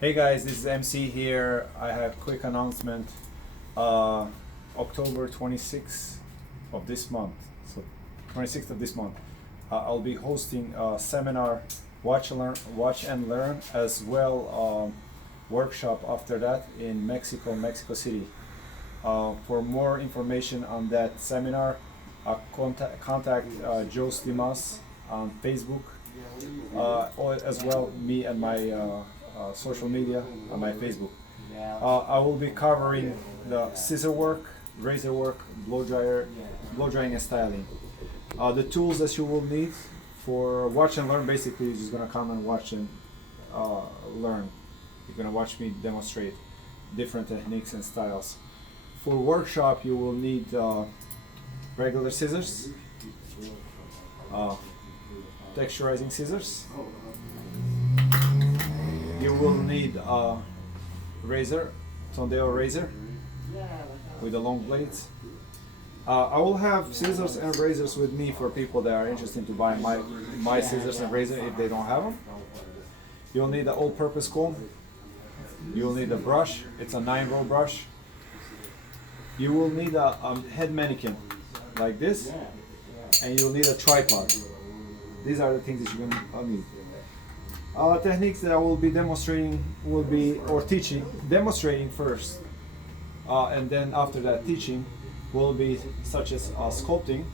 Hey guys, this is MC here. I have a quick announcement. October 26th of this month, so 26th of this month, I'll be hosting a seminar, watch and learn, as well workshop after that in Mexico City. For more information on that seminar, contact Joe Stimas on Facebook, or as well me and my social media on my Facebook. I will be covering the scissor work, razor work, blow drying and styling. The tools that you will need for watch and learn, basically you're just gonna come and watch and learn. You're gonna watch me demonstrate different techniques and styles. For workshop, you will need regular scissors, uh, texturizing scissors. You will need a razor, Tondeo razor with the long blades. I will have scissors and razors with me for people that are interested to buy my scissors and razor if they don't have them. You'll need the all-purpose comb. You'll need a brush. It's a 9-row brush. You will need a head mannequin like this, and you'll need a tripod. These are the things that you're gonna need. Techniques that I will be demonstrating demonstrating first, and then after that teaching will be such as sculpting,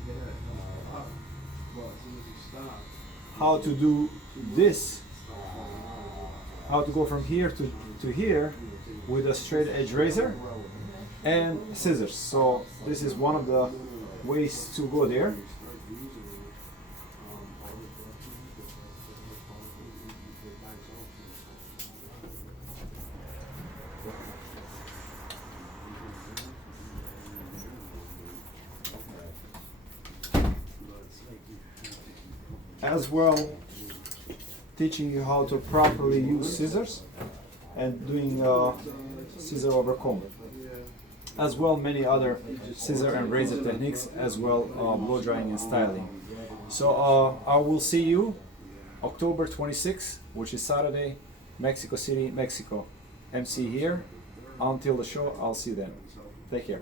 how to do this, how to go from here to here with a straight edge razor and scissors. So this is one of the ways to go there. As well, teaching you how to properly use scissors and doing scissor over comb. As well, many other scissor and razor techniques, as well blow drying and styling. So I will see you October 26th, which is Saturday, Mexico City, Mexico. MC here. Until the show, I'll see you then. Take care.